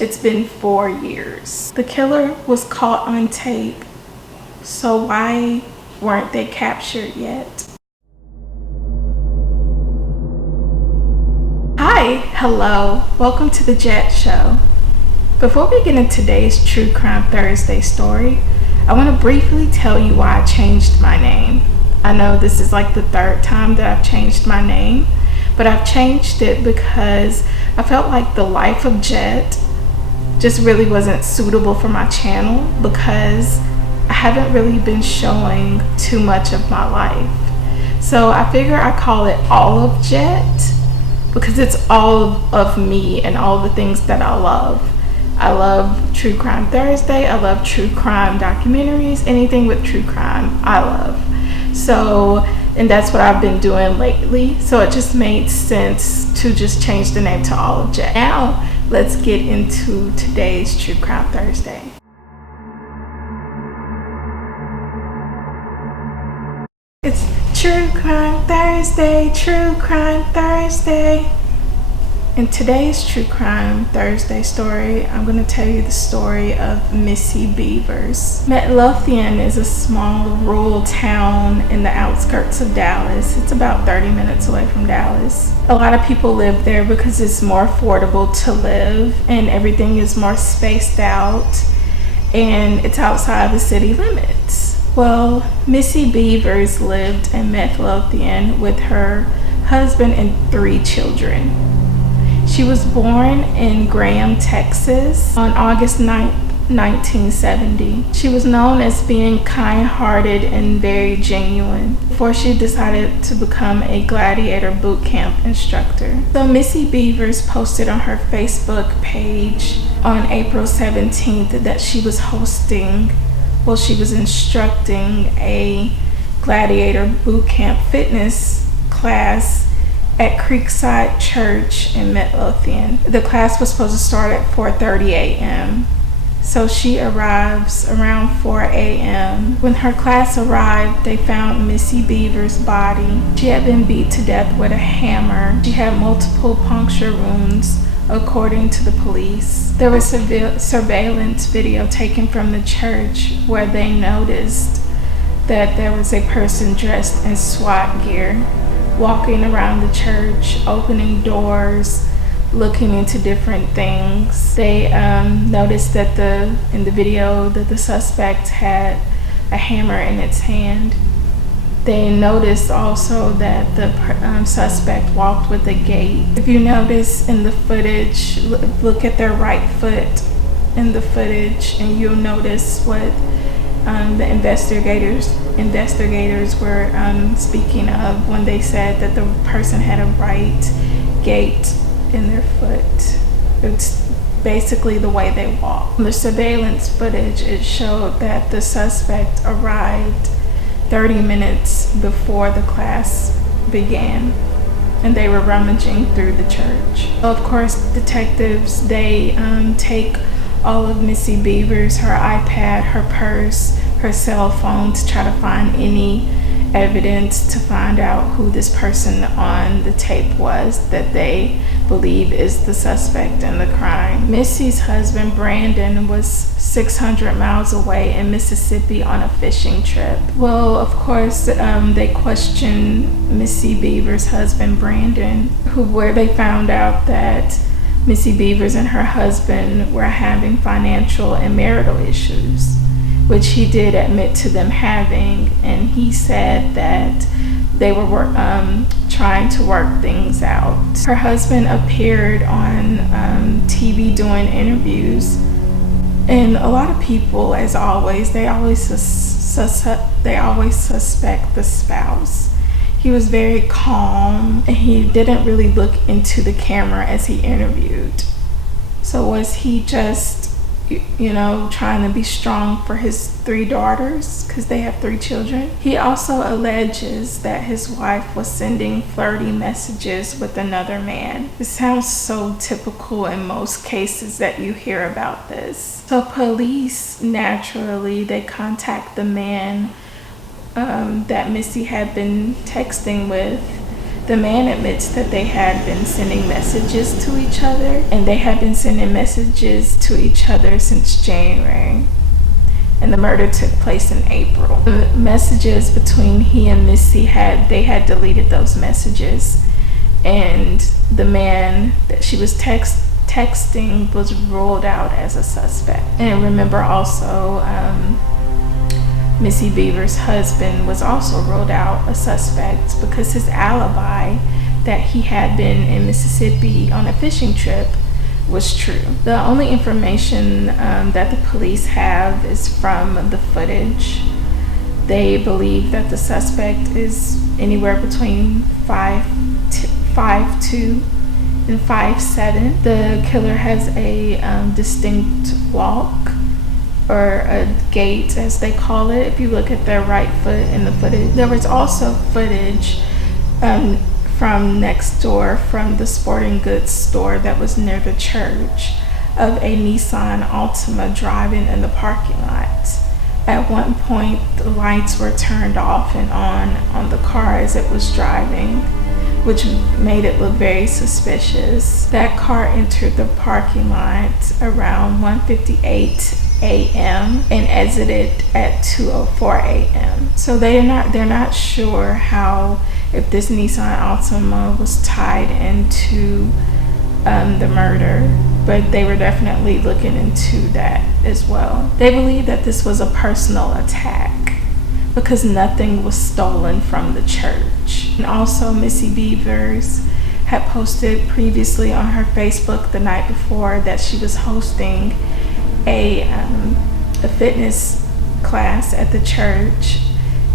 It's been 4 years. The killer was caught on tape, so why weren't they captured yet? Hi, hello, welcome to the Jet Show. Before we get into today's True Crime Thursday story, I want to briefly tell you why I changed my name. I know this is like the third time that I've changed my name, but I've changed it because I felt like the life of Jet just really wasn't suitable for my channel because I haven't really been showing too much of my life. So I figure I call it All of Jet because it's all of me and all the things that I love. I love True Crime Thursday, I love true crime documentaries, anything with true crime I love. So, and that's what I've been doing lately, so it just made sense to just change the name to All of Jet. Now, let's get into today's True Crime Thursday. It's True Crime Thursday, True Crime Thursday. In today's True Crime Thursday story, I'm going to tell you the story of Missy Bevers. Midlothian is a small rural town in the outskirts of Dallas. It's about 30 minutes away from Dallas. A lot of people live there because it's more affordable to live and everything is more spaced out and it's outside the city limits. Well, Missy Bevers lived in Midlothian with her husband and 3 children. She was born in Graham, Texas on August 9th, 1970. She was known as being kind-hearted and very genuine before she decided to become a gladiator boot camp instructor. So Missy Bevers posted on her Facebook page on April 17th that she was instructing a gladiator boot camp fitness class at Creekside Church in Midlothian. The class was supposed to start at 4:30 a.m. So she arrives around 4 a.m. When her class arrived, they found Missy Bevers' body. She had been beat to death with a hammer. She had multiple puncture wounds, according to the police. There was surveillance video taken from the church where they noticed that there was a person dressed in SWAT gear walking around the church, opening doors, looking into different things. They noticed that in the video that the suspect had a hammer in its hand. They noticed also that the suspect walked with a gait. If you notice in the footage, look at their right foot in the footage and you'll notice what the investigators were speaking of when they said that the person had a right gait in their foot. It's basically the way they walk. The surveillance footage, it showed that the suspect arrived 30 minutes before the class began and they were rummaging through the church. Of course, detectives, they take all of Missy Bevers, her iPad, her purse, her cell phone to try to find any evidence to find out who this person on the tape was that they believe is the suspect in the crime. Missy's husband, Brandon, was 600 miles away in Mississippi on a fishing trip. Well, of course, they questioned Missy Bevers' husband, Brandon, where they found out that Missy Bevers and her husband were having financial and marital issues, which he did admit to them having, and he said that they were trying to work things out. Her husband appeared on TV doing interviews, and a lot of people, as always, they always suspect the spouse. He was very calm and he didn't really look into the camera as he interviewed. So was he just, trying to be strong for his 3 daughters because they have 3 children? He also alleges that his wife was sending flirty messages with another man. It sounds so typical in most cases that you hear about this. So police, naturally, they contact the man that Missy had been texting with The man admits that they had been sending messages to each other, and they had been sending messages to each other since January, and the murder took place in April. The messages between he and Missy they had deleted those messages, and the man that she was texting was ruled out as a suspect. And remember also, Missy Bevers' husband was also ruled out a suspect because his alibi that he had been in Mississippi on a fishing trip was true. The only information that the police have is from the footage. They believe that the suspect is anywhere between 5'2" and 5'7". The killer has a distinct walk, or a gait as they call it, if you look at their right foot in the footage. There was also footage from next door, from the sporting goods store that was near the church, of a Nissan Altima driving in the parking lot. At one point, the lights were turned off and on the car as it was driving, which made it look very suspicious. That car entered the parking lot around 1:58 a.m. and exited at 2:04 a.m. So they're not sure how, if this Nissan Altima was tied into the murder, but they were definitely looking into that as well. They believe that this was a personal attack because nothing was stolen from the church. And also, Missy Bevers had posted previously on her Facebook the night before that she was hosting a fitness class at the church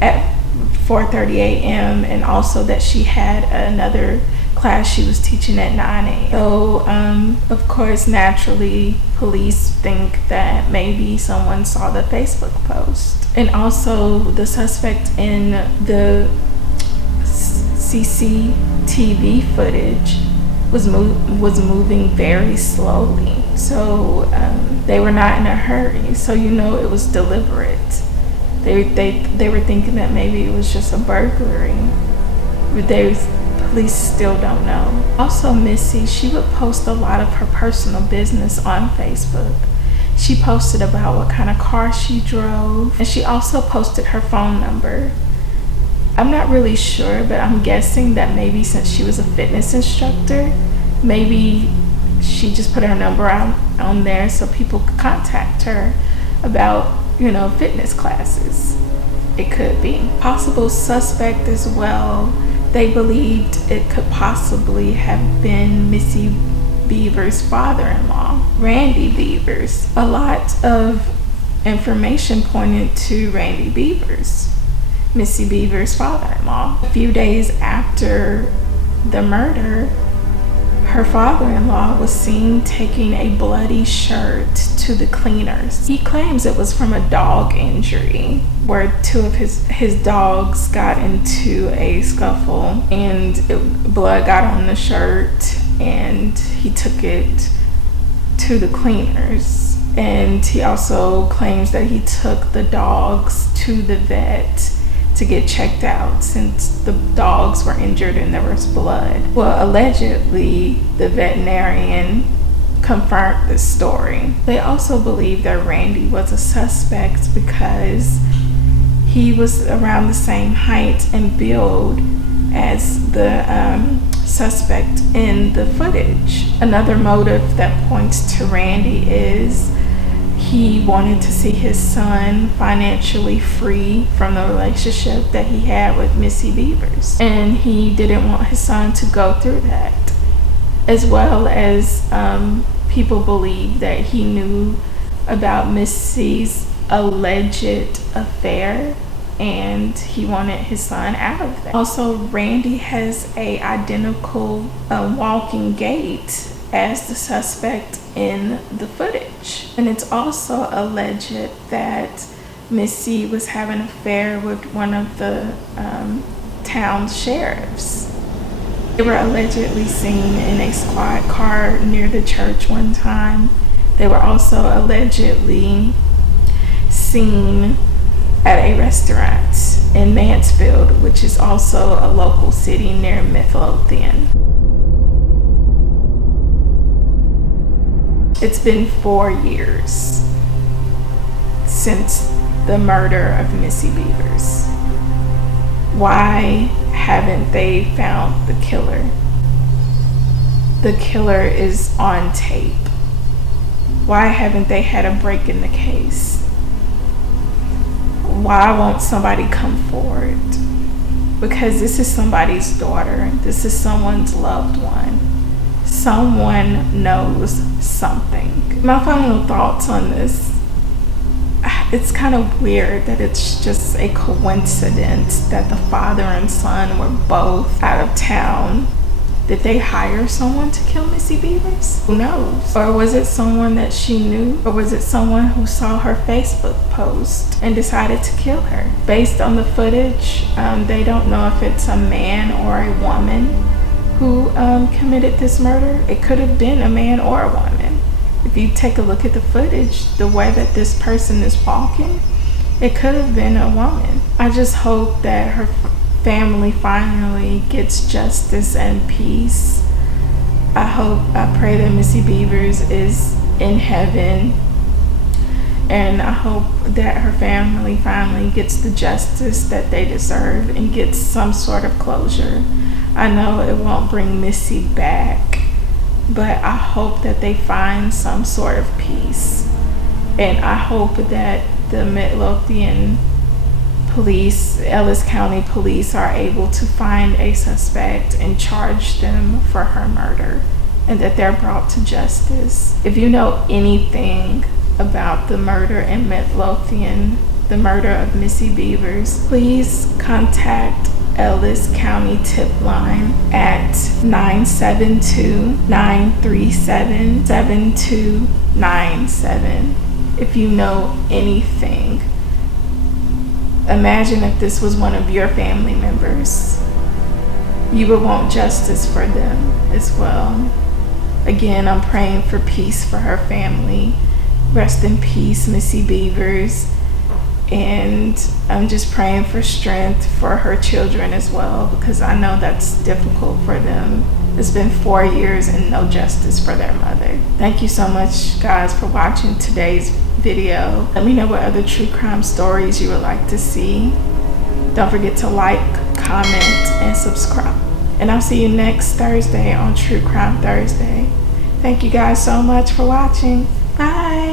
at 4:30 a.m. and also that she had another class she was teaching at 9 a.m. So of course, naturally, police think that maybe someone saw the Facebook post. And also, the suspect in the CCTV footage was moving very slowly. So they were not in a hurry. So it was deliberate. They were thinking that maybe it was just a burglary. Police still don't know. Also, Missy, she would post a lot of her personal business on Facebook. She posted about what kind of car she drove, and she also posted her phone number. I'm not really sure, but I'm guessing that maybe since she was a fitness instructor, maybe she just put her number on there so people could contact her about, fitness classes. It could be. Possible suspect as well. They believed it could possibly have been Missy Bevers' father-in-law, Randy Bevers. A lot of information pointed to Randy Bevers, Missy Bevers' father-in-law. A few days after the murder, her father-in-law was seen taking a bloody shirt to the cleaners. He claims it was from a dog injury where two of his dogs got into a scuffle and blood got on the shirt, and he took it to the cleaners. And he also claims that he took the dogs to the vet to get checked out since the dogs were injured and there was blood. Well, allegedly, the veterinarian confirmed this story. They also believe that Randy was a suspect because he was around the same height and build as the suspect in the footage. Another motive that points to Randy is he wanted to see his son financially free from the relationship that he had with Missy Bevers. And he didn't want his son to go through that. As well as people believe that he knew about Missy's alleged affair and he wanted his son out of that. Also, Randy has a identical walking gait as the suspect in the footage. And it's also alleged that Missy was having an affair with one of the town sheriffs. They were allegedly seen in a squad car near the church one time. They were also allegedly seen at a restaurant in Mansfield, which is also a local city near Midlothian. It's been 4 years since the murder of Missy Bevers. Why haven't they found the killer? The killer is on tape. Why haven't they had a break in the case? Why won't somebody come forward? Because this is somebody's daughter. This is someone's loved one. Someone knows something. My final thoughts on this. It's kind of weird that it's just a coincidence that the father and son were both out of town. Did they hire someone to kill Missy Bevers? Who knows? Or was it someone that she knew? Or was it someone who saw her Facebook post and decided to kill her? Based on the footage, they don't know if it's a man or a woman who committed this murder. It could have been a man or a woman. If you take a look at the footage, the way that this person is walking, it could have been a woman. I just hope that her family finally gets justice and peace. I pray that Missy Bevers is in heaven, and I hope that her family finally gets the justice that they deserve and gets some sort of closure. I know it won't bring Missy back, but I hope that they find some sort of peace. And I hope that the Midlothian police, Ellis County police, are able to find a suspect and charge them for her murder, and that they're brought to justice. If you know anything about the murder in Midlothian, the murder of Missy Bevers, please contact Ellis County tip line at 972-937-7297 if you know anything. Imagine if this was one of your family members. You would want justice for them as well. Again, I'm praying for peace for her family. Rest in peace, Missy Bevers. And I'm just praying for strength for her children as well, because I know that's difficult for them. It's been 4 years and no justice for their mother. Thank you so much, guys, for watching today's video. Let me know what other true crime stories you would like to see. Don't forget to like, comment, and subscribe. And I'll see you next Thursday on True Crime Thursday. Thank you guys so much for watching. Bye.